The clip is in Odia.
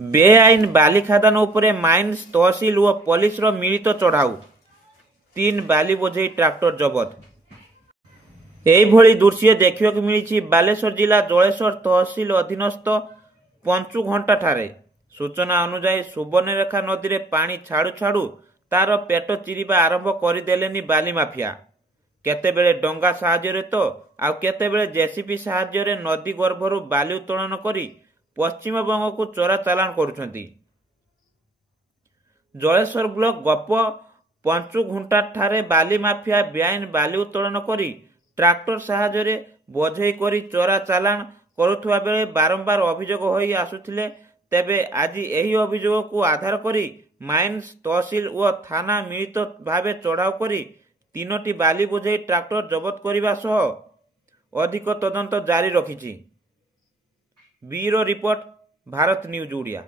ବେଆଇନ ବାଲି ଖାଦାନ ଉପରେ ମାଇନ୍ସ ତହସିଲ ଓ ପୋଲିସର ମିଳିତ ଚଢ଼ାଉ। 3 ବାଲି ବୋଝେଇ ଟ୍ରାକ୍ଟର ଜବତ। ଏହିଭଳି ଦୃଶ୍ୟ ଦେଖିବାକୁ ମିଳିଛି ବାଲେଶ୍ୱର ଜିଲ୍ଲା ଜଳେଶ୍ୱର ତହସିଲ ଅଧୀନସ୍ଥ ପଞ୍ଚୁଘଣ୍ଟାଠାରେ। ସୂଚନା ଅନୁଯାୟୀ ସୁବର୍ଣ୍ଣରେଖା ନଦୀରେ ପାଣି ଛାଡୁ ଛାଡୁ ତାର ପେଟ ଚିରିବା ଆରମ୍ଭ କରିଦେଲେନି ବାଲି ମାଫିଆ। କେତେବେଳେ ଡଙ୍ଗା ସାହାଯ୍ୟରେ ତ ଆଉ କେତେବେଳେ ଜେସିବି ସାହାଯ୍ୟରେ ନଦୀ ଗର୍ଭରୁ ବାଲି ଉତ୍ତୋଳନ କରି ପଶ୍ଚିମବଙ୍ଗକୁ ଚୋରା ଚାଲାଣ କରୁଛନ୍ତି। ଜଳେଶ୍ୱର ବ୍ଲକ ଗୋପ ପଞ୍ଚୁଘୁଣ୍ଟାଠାରେ ବାଲି ମାଫିଆ ବେଆଇନ ବାଲି ଉତ୍ତୋଳନ କରି ଟ୍ରାକ୍ଟର ସାହାଯ୍ୟରେ ବୋଝେଇ କରି ଚୋରା ଚାଲାଣ କରୁଥିବା ବେଳେ ବାରମ୍ବାର ଅଭିଯୋଗ ହୋଇ ଆସୁଥିଲେ। ତେବେ ଆଜି ଏହି ଅଭିଯୋଗକୁ ଆଧାର କରି ମାଇନ୍ସ ତହସିଲ ଓ ଥାନା ମିଳିତ ଭାବେ ଚଢ଼ାଉ କରି 3ଟି ବାଲି ବୋଝେଇ ଟ୍ରାକ୍ଟର ଜବତ କରିବା ସହ ଅଧିକ ତଦନ୍ତ ଜାରି ରଖିଛି। Bureau report, Bharat news Odia.